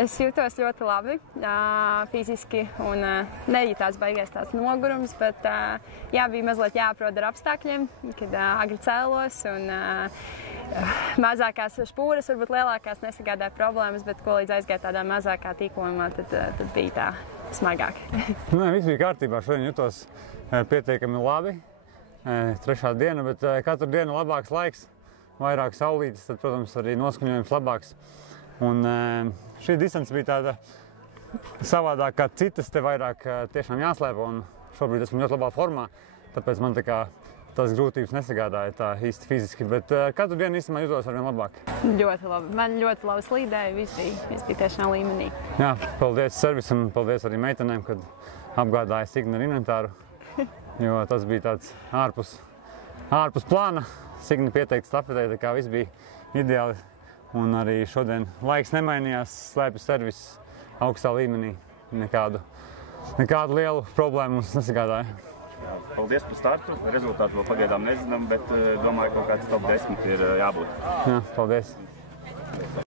Es jūtos ļoti labi, fiziski, un nejūtās baigais tās nogurums, bet jā, bija mazliet jāaprod ar apstākļiem, kad agri cēlos, un mazākās špūras, varbūt lielākās nesagādāja problēmas, bet ko līdz aizgāja tādā mazākā tīklumā, tad bija tā smagāk. Nē, viss bija kārtībā, šodien jutos pietiekami labi, trešā diena, bet katru dienu labāks laiks, vairāk saulītes, tad, protams, arī noskaņojums labāks. Un šī distance bija tāda savādāk kā citas, te vairāk tiešām jāslēpa, un šobrīd esmu ļoti labā formā, tāpēc man tā kā tās grūtības nesagādāja tā īsti fiziski, bet katru dienu īstenībā jutos arvien labāk. Ļoti labi. Man ļoti labi slīdēja, viss bija tiešām līmenī. Jā, paldies servisam, paldies arī meitenēm, kad apgādāja Signa ar inventāru, jo tas bija tāds ārpus plāna. Signa pieteikta stafetē, tā kā viss bija ideāli. Un arī šodien laiks nemainījās, slēpju servis augstā līmenī. Nekādu lielu problēmu mums nesagādāja. Jā, paldies par startu. Rezultātu vēl pagaidām nezinām, bet domāju, ka kaut kāds top 10 ir jābūt. Jā, paldies.